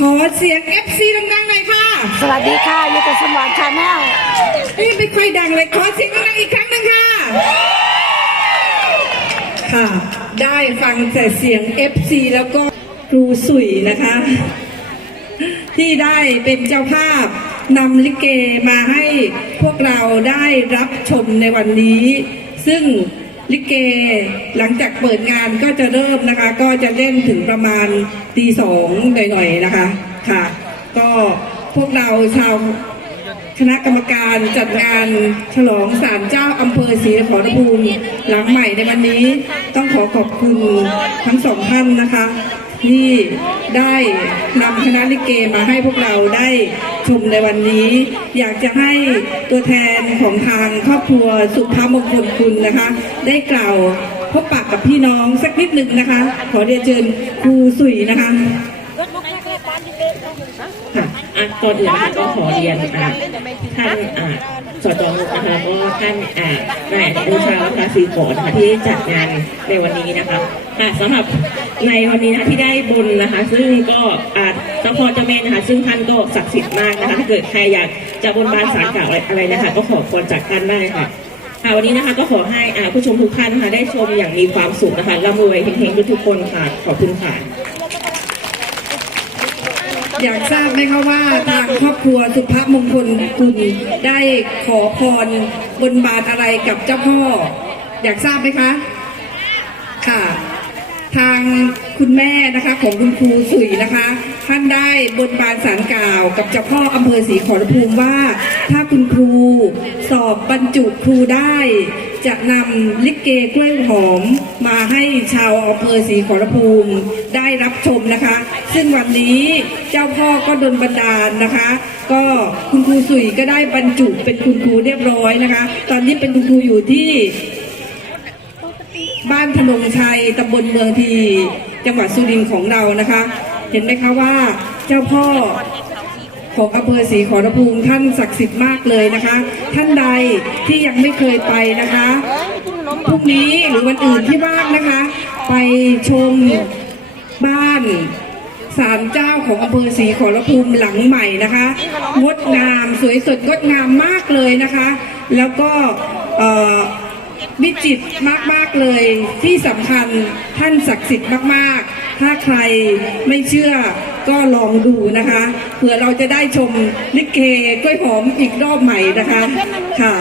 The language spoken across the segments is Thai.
ขอเสียง FC ดังๆหน่อยค่ะ สวัสดีค่ะอยู่กับสมอนชาแนลนี่ไม่ค่อยดังเลยขอเสียงดังๆอีกครั้งหนึ่งค่ะ ค่ะ ได้ฟังแต่เสียง FC แล้วก็ครูสุยนะคะ ที่ได้เป็นเจ้าภาพนำลิเกมาให้พวกเราได้รับชมในวันนี้ ซึ่ง ลิเกหลังจากเปิดงานก็จะเริ่มนะคะ ก็จะเล่นถึงประมาณตีสองหน่อยๆนะคะค่ะ ก็พวกเราชาวคณะกรรมการจัดงานฉลองศาลเจ้าอำเภอศรีขอรภูมิหลังใหม่ในวันนี้ ต้องขอขอบคุณทั้งสองท่านนะคะ ที่ได้นำคณะลิเกมาให้พวกเราได้ชมในวันนี้ อยากจะให้ตัวแทนของทางครอบครัวสุภามงคลคุณนะคะ ได้กล่าวพบปะกับพี่น้องสักนิดหนึ่งนะคะ ขอเรียนเชิญครูสุยนะคะค่ะก่อนอื่นก็ขอเรียนอะท่าน สจนุกนะคะก็ท่านอะนายอนุชาวัฒนศรีโกรนะคะที่จัดงานในวันนี้นะคะค่ะสำหรับในวันนี้นะคะที่ได้บุญนะคะ ซึ่งก็อะเจ้าพ่อเจ้าแม่นะคะ ซึ่งท่านก็ศักดิ์สิทธิ์มากนะคะถ้าเกิดใครอยากจะบนบานสารกล่าวอะไรนะคะ ก็ขอพรจากท่านได้ค่ะค่ะวันนี้นะคะก็ขอให้อ่าผู้ชมทุกท่านนะคะได้ชมอย่างมีความสุขนะคะร่ำรวยเฮงๆทุกๆคนค่ะขอบคุณค่ะ อยากทราบไหมคะว่าทางครอบครัวสุภาพมงคลกุลได้ขอพรบนบานอะไรกับเจ้าพ่อ อยากทราบไหมคะ ค่ะ ทางคุณแม่นะคะของคุณครูสุยนะคะ ท่านได้บนบานสารกล่าว กับเจ้าพ่ออำเภอศรีขอรภูมิว่า ถ้าคุณครูสอบบรรจุครูได้ จะนำลิเกกล้วยหอมมาให้ชาวอำเภอศรีขอรภูมิได้รับชมนะคะ ซึ่งวันนี้เจ้าพ่อก็ดลบันดาลนะคะ ก็คุณครูสุยก็ได้บรรจุเป็นคุณครูเรียบร้อยนะคะ ตอนนี้เป็นคุณครูอยู่ที่ บ้านพนงชัยตำบลเมืองทีจังหวัดสุรินทร์ของเรานะคะ เห็นไหมคะว่าเจ้าพ่อของอำเภอศรีขอรภูมิท่านศักดิ์สิทธิ์มากเลยนะคะ ท่านใดที่ยังไม่เคยไปนะคะพรุ่งนี้หรือวันอื่นที่ว่างนะคะ ไปชมบ้านศาลเจ้าของอำเภอศรีขอรภูมิหลังใหม่นะคะงดงามสวยสดงดงามมากเลยนะคะ แล้วก็เอ่อ วิจิตมาก ๆ เลยที่สำคัญท่านศักดิ์สิทธิ์มาก ๆ ถ้าใครไม่เชื่อก็ลองดูนะคะเผื่อเราจะได้ชมลิเกกล้วยหอมอีกรอบใหม่นะคะค่ะ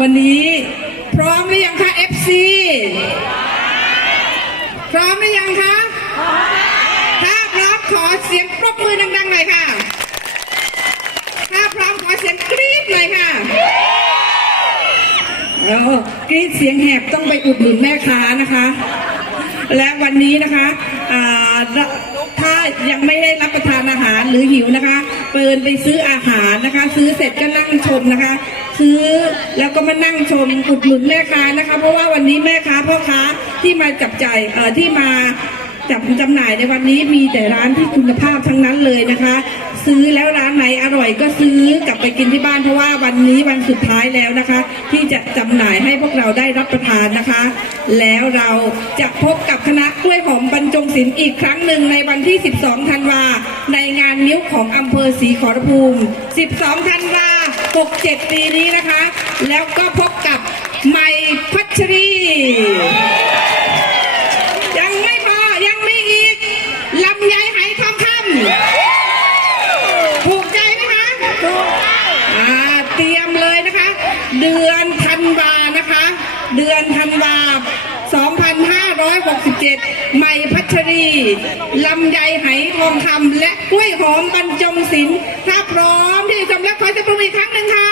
วันนี้พร้อมหรือยังคะ FC พร้อมหรือยังคะถ้าพร้อมขอเสียงปรบมือดังๆหน่อยค่ะ ถ้าพร้อมขอเสียงกรี๊ด เออกรีดเสียงแหบต้องไปอุดหนุนแม่ค้านะคะ และวันนี้นะคะถ้ายังไม่ได้รับประทานอาหารหรือหิวนะคะ เปิดไปซื้ออาหารนะคะ ซื้อเสร็จก็นั่งชมนะคะ ซื้อแล้วก็มานั่งชมอุดหนุนแม่ค้านะคะ เพราะว่าวันนี้แม่ค้าพ่อค้าที่มาจับจ่ายที่มาจับจำหน่ายในวันนี้มีแต่ร้านที่คุณภาพทั้งนั้นเลยนะคะ ซื้อแล้วร้านไหนอร่อยก็ซื้อกลับไปกินที่บ้านเพราะว่าวันนี้วันสุดท้ายแล้วนะคะ ที่จะจำหน่ายให้พวกเราได้รับประทานนะคะ แล้วเราจะพบกับคณะกล้วยหอมบรรจงศิลป์อีกครั้งหนึ่งในวันที่ 12 ธันวา ในงานนิ้วของอำเภอศรีขอรภูมิ 12 ธันวา 67 ปีนี้นะคะ แล้วก็พบกับไมพัชรี ยังไม่พอ ยังมีอีก ลำไยไหทองคำถูกใจไหมคะถูกอ่าเตรียมเลยนะคะ เดือนธันวานะคะ เดือนธันวา 2567 ใหม่พัชรีลำไยไหทองคำและกล้วยหอมบรรจงศิลป์ถ้าพร้อมที่จะชมแล้วขอจะปรุงอีกครั้งหนึ่งค่ะ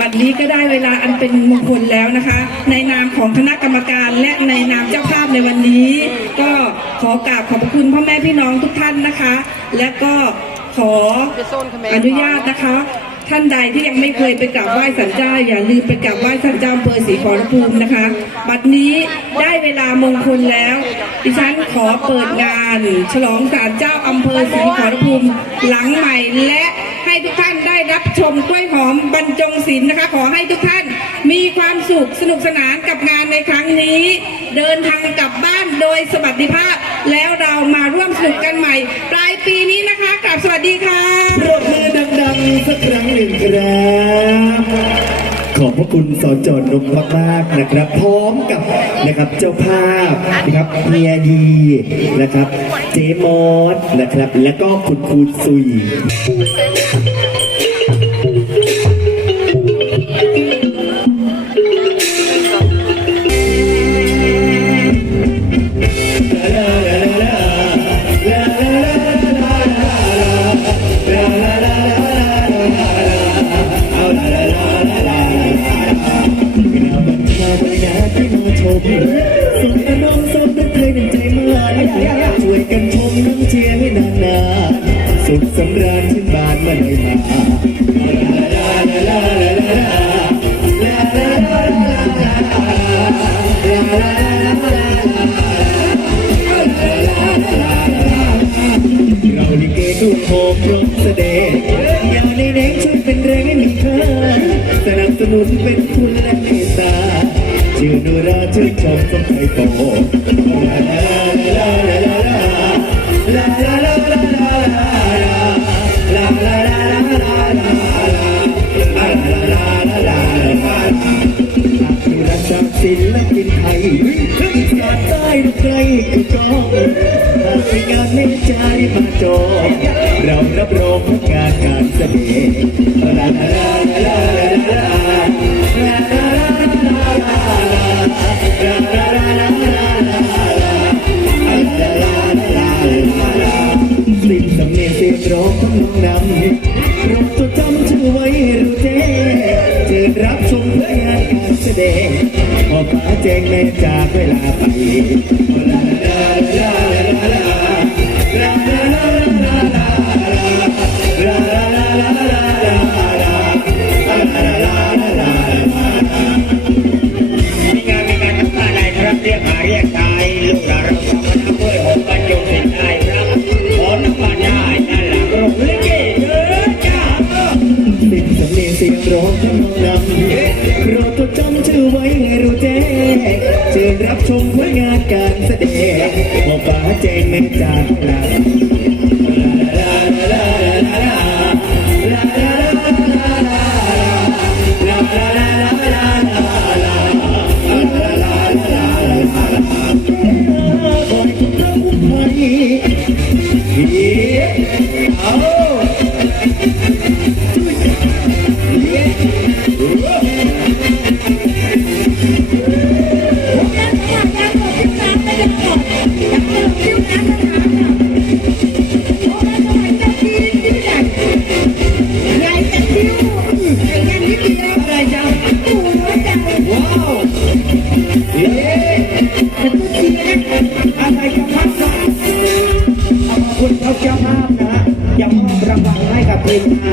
บัดนี้ก็ได้เวลาอันเป็นมงคลแล้วนะคะ ในนามของคณะกรรมการและในนามเจ้าภาพในวันนี้ ก็ขอกราบขอบพระคุณพ่อแม่พี่น้องทุกท่านนะคะ และก็ขออนุญาตนะคะ ท่านใดที่ยังไม่เคยไปกราบไหว้สันเจ้า อย่าลืมไปกราบไหว้สันเจ้าอำเภอศรีขอรภูมินะคะ บัดนี้ได้เวลามงคลแล้ว ดิฉันขอเปิดงาน ฉลองสานเจ้าอำเภอศรีขอรภูมิหลังใหม่และให้ทุกท่านได้รับชมกล้วยหอมบรรจงศิลป์นะคะ ขอให้ทุกท่านมีความสุขสนุกสนานกับงานในครั้งนี้ เดินทางกลับบ้านโดยสวัสดิภาพ แล้วเรามาร่วมสนุกกันใหม่ ปลายปีนี้นะคะกลับสวัสดีค่ะ สักครั้งหนึ่งครับขอบพระคุณสจอนนพมากๆนะครับ พร้อมกับนะครับเจ้าภาพนะครับเฮียดีนะครับ เจมอสนะครับ และก็คุณครูซุย นุนเป็นคุณและเมตตาชื่อนุราชื่อชมต้องใครโตลาลาลาลาลาลาลา ให้มาจเรารับรองงานการเสน่ห์ลาลาลาลาลาลาลาลาสิ่งำเนียงเสียงร้องทั้งนำเราจะจำชื่อไว้รู้เจเจอรับชมรายงานการแสดงพอป้าแจ้งแม่จากเวลาไปลาลาลาลา ทำนำเราจดจำชื่อไว้ไงรู้แจ้เชิญรับชมผลงานการแสดงหมอฟ้าแจ้งแม่จาหลั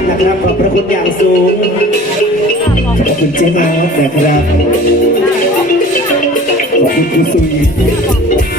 นะครับขอบพระคุณอย่างสูงขอบคุณเจ๊น้ำนะครับขอบคุณคุณสุย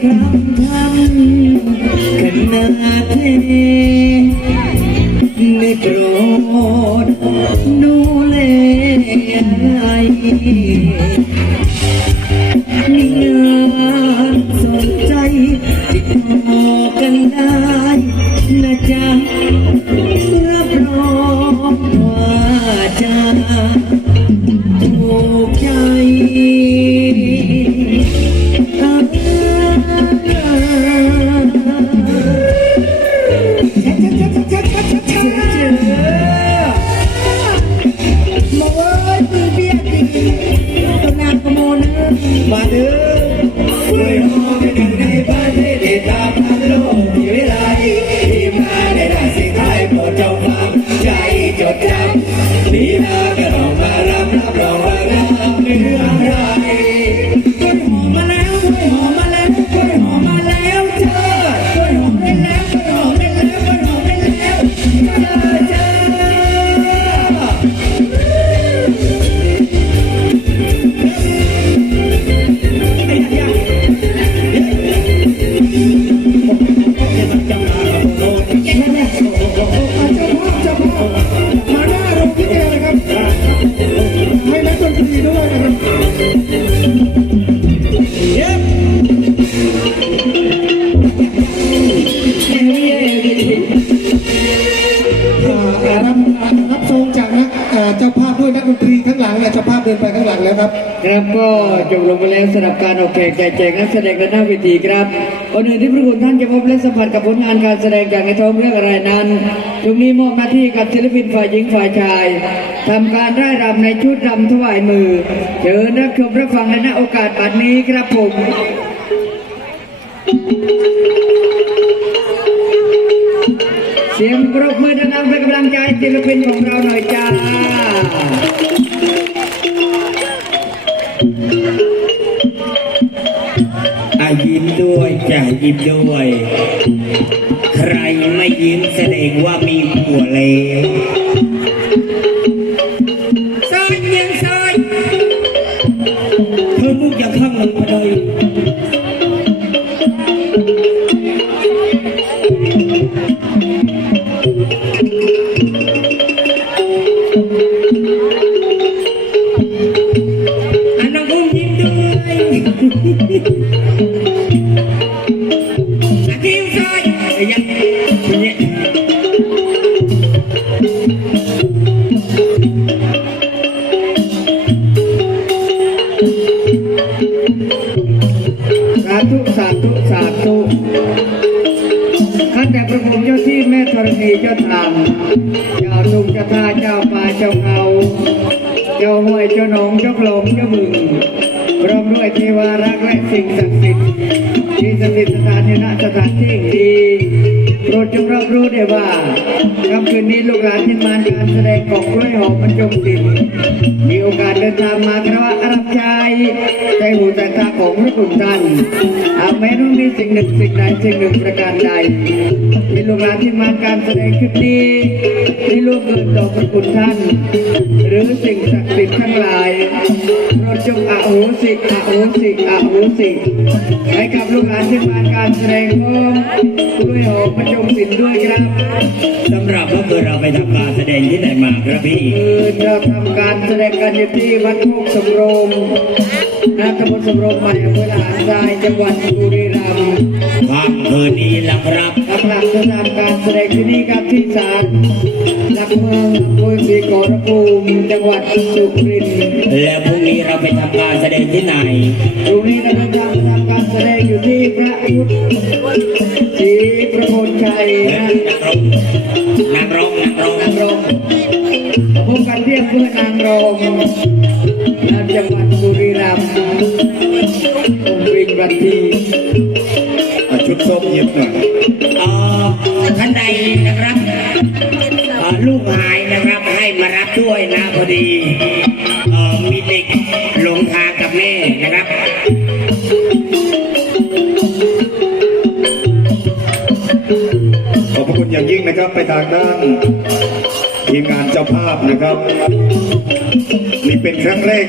come. า ดินไปข้างหลังแล้วครับ ครับก็จบลงไปแล้วสำหรับการออกแข่งแจกนักแสดงและหน้าเวทีครับก่อนอื่นที่พระคุณท่านจะพบและสัมผัสกับผลงานการแสดงจากในท้องเรื่องอะไรนั้นตรงนี้มอบหน้าที่กับศิลปินฝ่ายหญิงฝ่ายชายทำการร่ายรำในชุดรำถวายมือเชิญรับชมรับฟังในโอกาสบัดนี้ครับผม เสียงปรบมือดังๆเป็นกำลังใจศิลปินของเราหน่อยจ้า อายิ้มด้วยจ่ายิ้มด้วย ใครไม่ยิ้มแสดงว่ามีผัวแล้ว อาทิวซอยไอ้ยังคนเนี้ยสาธุสาธุสาธุข้าแต่พระคุณเจ้าที่แม่ธรณีเจ้าทางเจ้าทุกเจ้าท่าเจ้าป่าเจ้าเขาเจ้าห้วยเจ้าหนองเจ้าคลงเจ้าบึง พร้อมด้วยเทวารักษ์และสิ่งศักดิ์สิทธิ์ที่สถิตสถานที่ณสถานที่ดี โปรดจงรับรู้ได้ว่าค่ำคืนนี้ลูกหลานที่มาการแสดงของกล้วยหอมบรรจงศิลป์มีโอกาสเดินทางมาคารวะรับใช้ใจหูใจตาของพระคุณท่านหากแม้ต้มีสิ่งหนึ่งสิ่งใดสิ่งหนึ่งประการใดที่ลูกหลานที่มาการแสดงคลิปนี้ที่ลูกเกินต่อพระคุณท่าน หรือสิ่งศักดิ์สิทธิ์ทั้งหลายโปรดจงอโหสิอโหสิอโหสิให้กับลูกหลานที่มาการแสดงของกล้วยหอมบรรจงศิลป์ด้วยครับสำหรับเมื่อคืนเราไปทำการแสดงที่ไหนมาครับพี่คืนเราทำการแสดงกันอยู่ที่วัดโคกสำโรงณตำบลสำโรงใหม่อำเภอละหารทรายจังหวัดบุรีรัมย์ค่ำคืนนี้ละครับหลักๆจะทำการแสดงที่นี่ครับที่ศาลหลักเมืองอำเภอศรีขอรภูมิจังหวัดสุรินทร์แล้วพรุ่งนี้เราไปทำการแสดงที่ไหนตรงนี้เราจะทำทำการ แสดงอยู่ที่พระพุทธศรีประโคนชัยนะนักร้องนักร้องนางร้องรองพบกันที่อำเภอนางรองณจังหวัดบุรีรัมย์องค์วิงวันทีชุดส้มเย็บหน่อยอ่อท่านใดนะครับลูกหายนะครับให้มารับด้วยนะพอดีมีเด็กหลงทางกับแม่นะครับ อย่างยิ่งนะครับไปทางด้านทีมงานเจ้าภาพนะครับ นี่เป็นครั้งแรก